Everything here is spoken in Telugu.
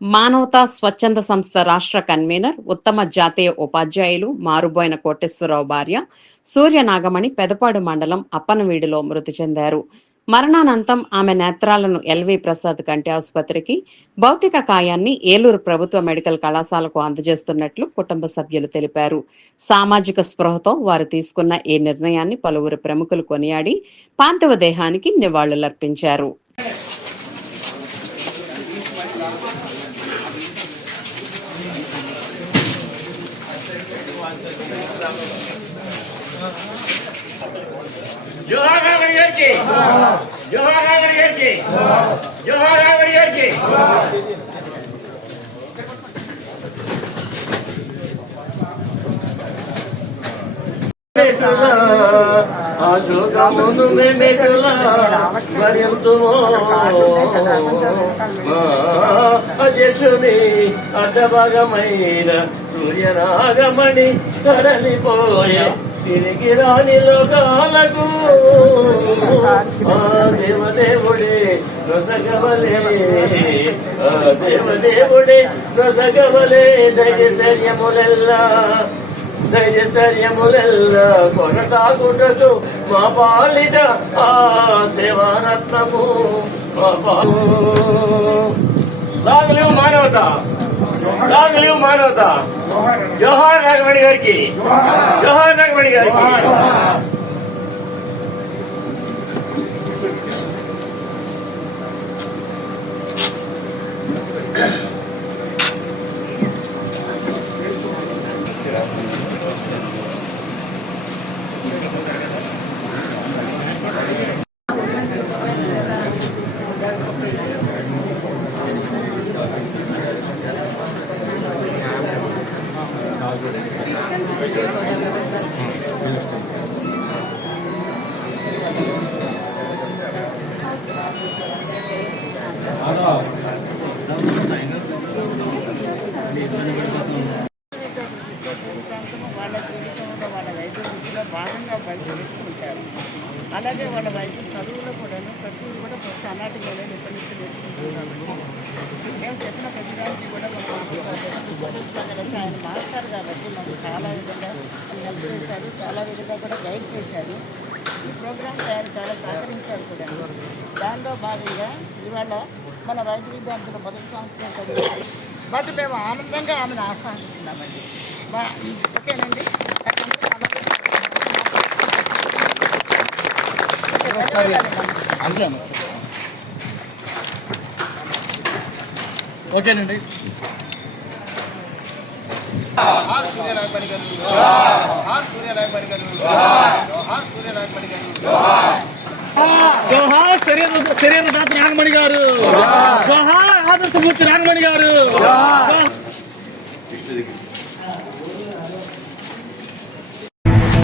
మానవతా స్వచ్ఛంద సంస్థ రాష్ట్ర కన్వీనర్, ఉత్తమ జాతీయ ఉపాధ్యాయులు మారుబోయిన కోటేశ్వరరావు భార్య సూర్యనాగమణి పెదపాడు మండలం అప్పనవీడులో మృతి చెందారు. మరణానంతం ఆమె నేత్రాలను ఎల్వి ప్రసాద్ కంటి ఆసుపత్రికి, భౌతిక కాయాన్ని ఏలూరు ప్రభుత్వ మెడికల్ కళాశాలకు అందజేస్తున్నట్లు కుటుంబ సభ్యులు తెలిపారు. సామాజిక స్పృహతో వారు తీసుకున్న ఈ నిర్ణయాన్ని పలువురు ప్రముఖులు కొనియాడి పార్థివ దేహానికి నివాళులర్పించారు. जोहार रावण की जोहार रावण की जोहार रावण की आजो कामों में मेटला मरियम तुमो अजयशुनी अड्डभागమైన సూర్యనాగమణి కదలిపోయే తిరిగి రాని లోకాలకు దేవదేవుడే రసగవలే దేవదేవుడే రసగవలే ధైర్యములెల్లా కొనసాగుటకు మా పాలిట ఆ సేవారత్నము సాగలేవు మానవత సాగలేవు మానవత. జోహార్ నాగమణి గారికి జోహార్ నాగమణి గారికి. భాగంగా బయట నేర్చుకుంటారు. అలాగే వాళ్ళ వైద్య చదువులో కూడా ప్రతిదీ కూడా అనాటి కూడా ఎప్పటి నుంచి నేర్చుకుంటున్నారు. మేము చెప్పిన ప్రతిదానికి కూడా ఆయన మాస్టర్ కాబట్టి మాకు చాలా విధంగా హెల్ప్ చేశారు, చాలా విధంగా కూడా గైడ్ చేశారు. ఈ ప్రోగ్రామ్కి ఆయన చాలా సహకరించారు కూడా. దానిలో భాగంగా ఇవాళ మన వైద్య విద్యార్థులు మొదటి సంవత్సరం చదివారు. బట్ మేము ఆనందంగా ఆమెను ఆస్వాదిస్తున్నామండి. ఓకేనండి. ఓకేనండి. సూర్యనాగమణి గారు జోహార్, సూర్యనాగమణి గారు జోహార్, సూర్యనాగమణి గారు జోహార్, శరీరదాత నాగమణి గారు జోహార్, ఆదర్శమూర్తి నాగమణి గారు.